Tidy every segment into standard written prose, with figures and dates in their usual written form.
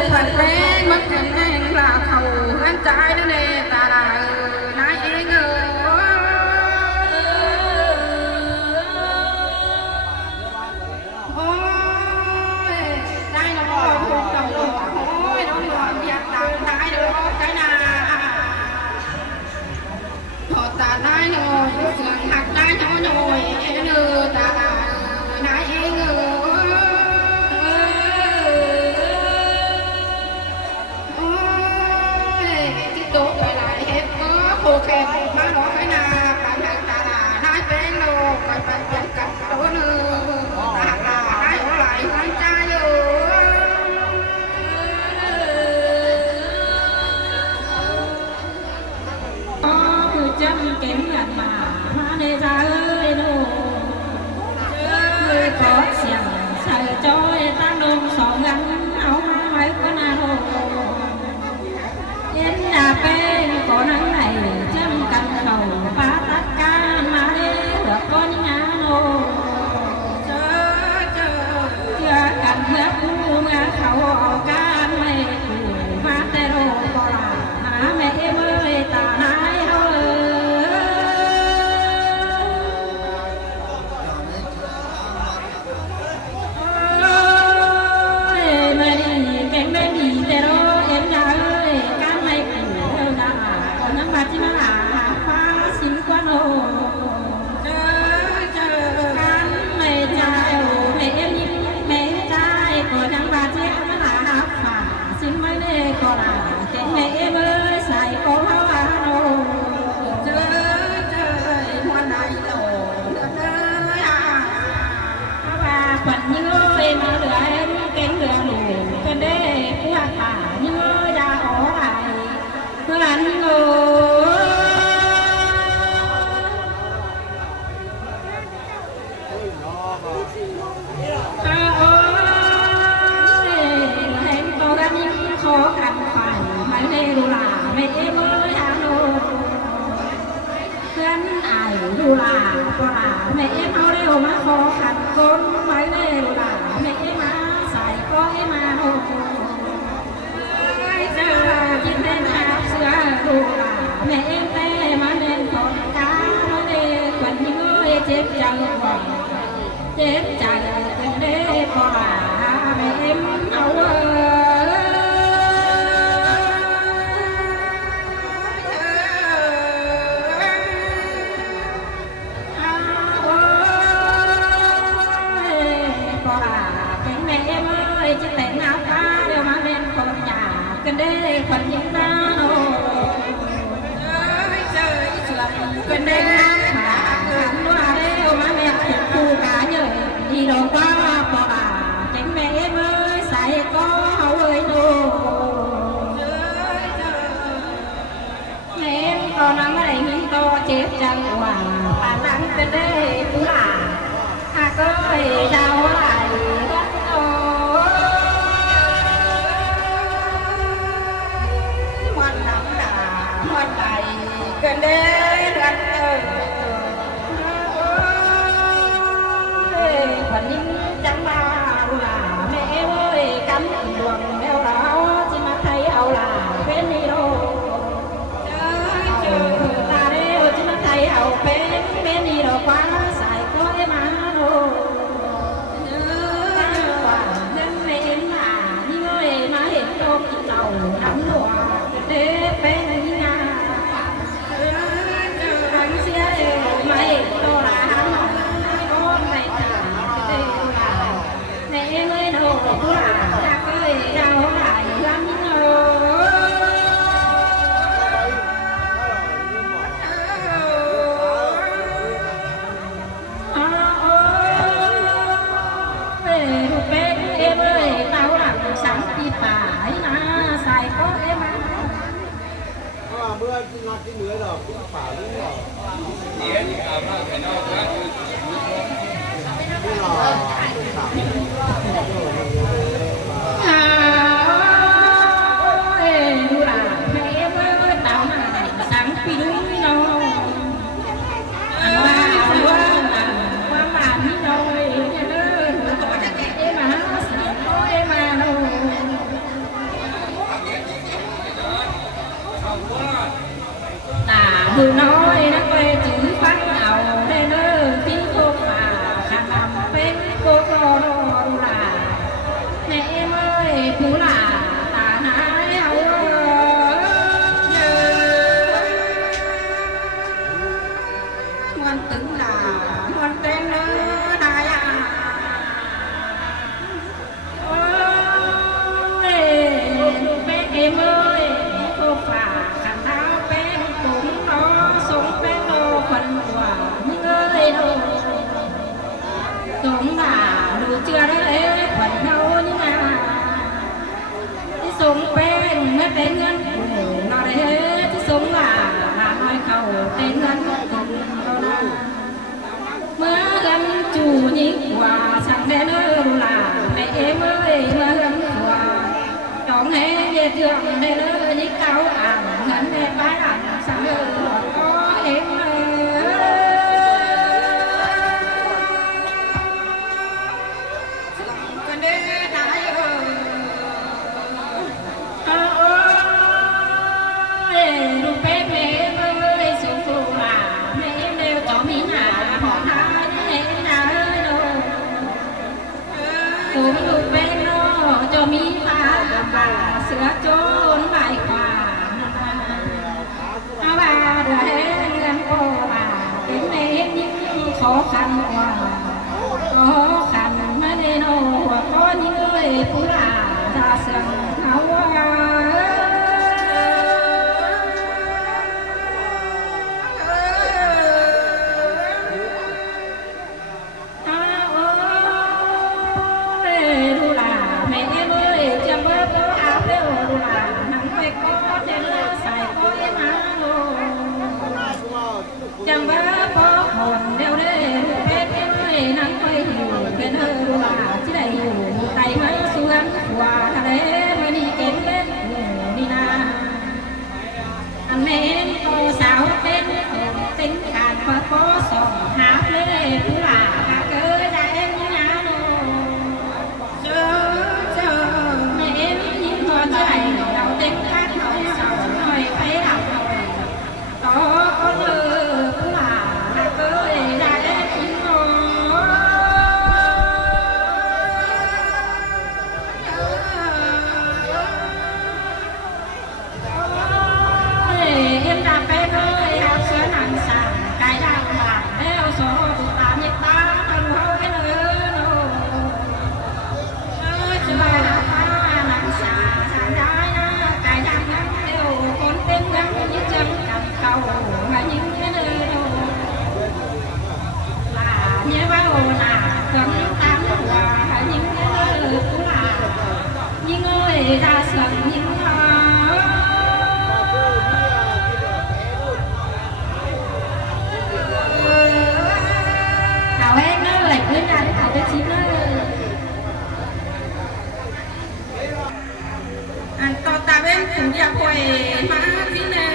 phải quen mất hình anh là khẩu anh trái đó nè ta là nãy anh ôi đây là một cuộc đồng đội ôi nó gọi việc tao nãy đó cái nào họ ta nãy rồi sườn hạt nãy nó rồi em như ta là nãy anhโอเคมาหรอไอ้นาไปไหนตาหนาหายเป็นโลไปกับตัวนึงตาหนาหายไหลหายใจอยู่คือจำเก่งอย่างมาในใจโน่เลยขอเสียงใส่จอยตั้งลงสองยังเอามาไว้ก็น่าโน่เย็นดาเป็นก่อนนั้นไหนจำกันเขาปาตัดการมาเลือกก้อนงานโน่เจอกันเพื่อผู้งานเขาเอาการไม่ถูกมาแต่โลกลาหาแม่เมื่อตาหายเขาดูลาก็ลาแม่เอาเร็วมาขอขัดคนไว้ในดูลาแม่มาใส่ก็มาโอ้เจอกินได้หาเสือดูลาแม่แต่มาเล่นคนกาโน่เด็กคนยิ่งเจ็บจังหวะเจ็บจังเป็นเด็กก็ลาแม่เอากันได้คนยิ่งน่าโน่เจอเสือกันได้น้ำขาขันว่าเร็วมาแม่ถูกคู่กาเยอะดีดอกว่าปอเก่งแม่เมื่อใส่ก็เอาเลยโน่แม่ตอนนั้นไม่ได้หิ้งโตเจ็บจังหวะป่านนั้นกันได้ผู้หลาหากก็ดาวไหลกันเด้กันฝันยิ่งจังมาล่ะแม่เว้ยกำดวงแมวเราจิมาไทยเอาล่ะเป็นนี่โลเจอตาเร็วจิมาไทยเอาเป็นนี่โลกว่าใส่กล้วยมาโลนั่นแม่ล่ะนี่เว้ยมาเห็นโลกจิตเราดำหนัวเด้เป็นนี่งาไม่โตลาก็ไม่ตาเตลาแม่ไม่โดนผู้หลาจะเคยดาวหลายล้ำโง่ลูกเป็นเมื่อเต่าหลังสังตีป่านะใส่ก็มาเมื่อกินงานที่เหนือหรอกที่ป่านี่หรอนี่อาบน้ำไปนอกนะนี่หรอดูล่ะแม่เมื่อเต่ามาสังปีดูนี่น้องว่าความหวานนี่น้อยเด้อมาสังก็มาโน ผู้น้อยนักไปจื้อฟังเอาได้เด้อที่โคกป่าข้างลำเป็นโคกรอดูลาแม่เอ้ยผู้ลาตาหายเอามวนตึงลา มวนเต้นเนื้อดายาโอ้ยลูกแม่เอ้ยโคกป่าข้างลำเป็นปุ๋งน้อสงเป็นโลคนกว่ามึงเอ้ยโลสงหลาดูเชื่อได้ขวัญเขานี่นาที่สงเป็นเมื่อเป็นเงินกูน่าได้ที่สงหลาหาน้อยเขาเป็นเงินกูเราได้เมื่อเงินจูยิ่งกว่าสั่งแม่เนื้อดูลาแม่เอ้ยเมื่อเงินกว่าจองให้เยอะเถื่อนแม่เนื้อยิ่งเก่าอ่างเงินแม่ป้าหลังสั่งเนื้อก็เองกันเด้ดายเอ้ย ลูกเป็ดแม่เอ้ยสุขลาแม่เร็วจอมีหาหมอหาเห็นหน้าโลตัวลูกเป็ดโลจอมีฟ้าป่าเสือโจรใบขวาอาว่าเดือดเงินโอ้ว่าเป็นเม็ดยิ่งขอคำกว่าขอคำไม่ได้โนว่าขอยิ่งเอ้ยผู้ลาตาเสืองเขาว่าจังว่าพอคนเดียวได้เพชรไม่นั่งไปอยู่เป็นเฮอรูลาที่ได้อยู่ไต่มาสวนกว่าทะเลไม่นี่เก็บเล่นนี่นาอันเมนโตสาวเป็นติ้งขาดพอพอส่งหาเลยผู้ลาเกิดได้ยังไงเจอเมนยิ้มพอใจเราเต็มขาดหน่อยสาวหน่อยไปเราหน่อยต่อเลยra sườn những thảo hết nó lệch lên ra thảo cái chín nó anh to ta bên cũng đi quay má tí nè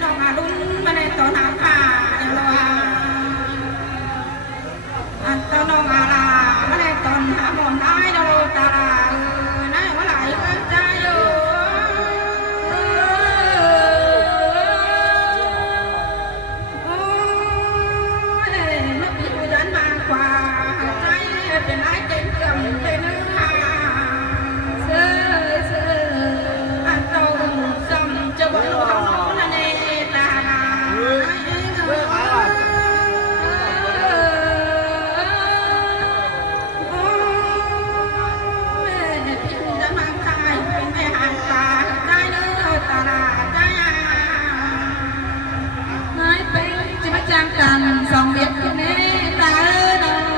nó mà đúng mà này to nào cả rồi anh to nó mà là mà này toàn hạ bọn ai đâu ta làกันสองเด็กคนนี้ตาเนาะ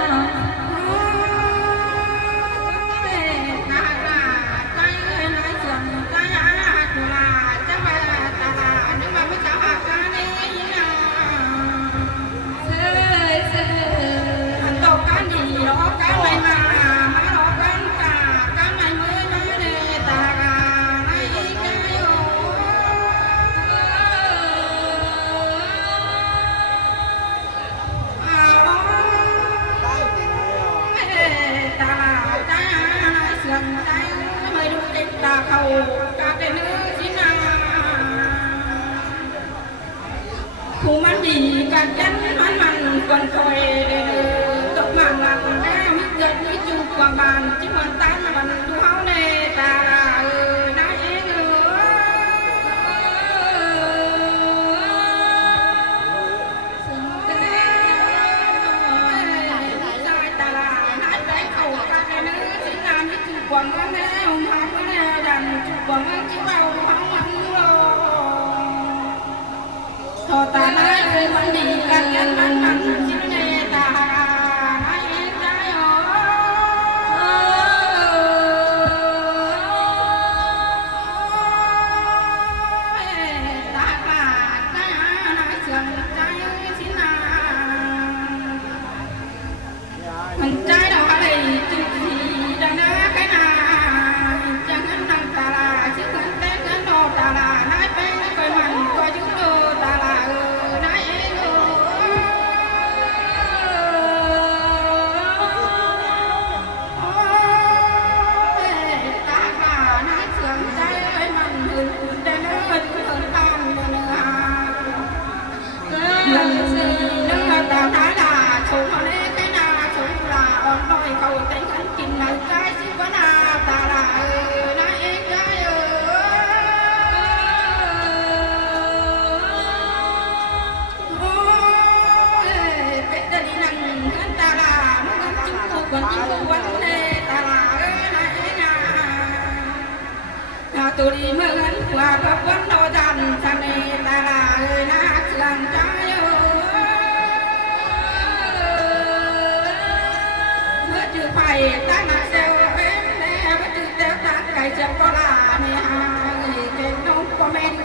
เขากาเป็นเนื้อสินา chắc chắn man còn coi tục mà biết giật như chung quảng bàn chứ còn tan mình du háo nè ta là nói nữa ta là nói bé khẩu ta cái nữa chính là những chung quảng nè không không nè đàn chung quảng chỉ vào không ăn rồi thọ ta nói mình đi cần nhân mình chính nè ta nói trái ta là cái nói chuyện trái chính là mình trái đâu hay là chuyện gì đang nói cái nào chẳng anh đang ta là chứ không tên cái đồ ta là nói bên coi mình coi chúng đồ ta là nói ta là nói chuyện trái ơi mình hừng để nó mình hừng tan lần gì nữa ta nói là chúng mà lấy cái nào chúng là ông nói cầu tình anh chìm này cái chứ có nào ta là nói cái cái ta đi nằng ta là nó còn chúng tôi còn chúng vấn đề ta là nói tôi đi mơ ngân qua và vấn đồ dần sang này ta là na trường trái mới chưa phải ta là xeo em nè mới chưa theo ta cái chậm có là nè người cái nông comment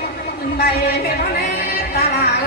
này cái đó nè ta là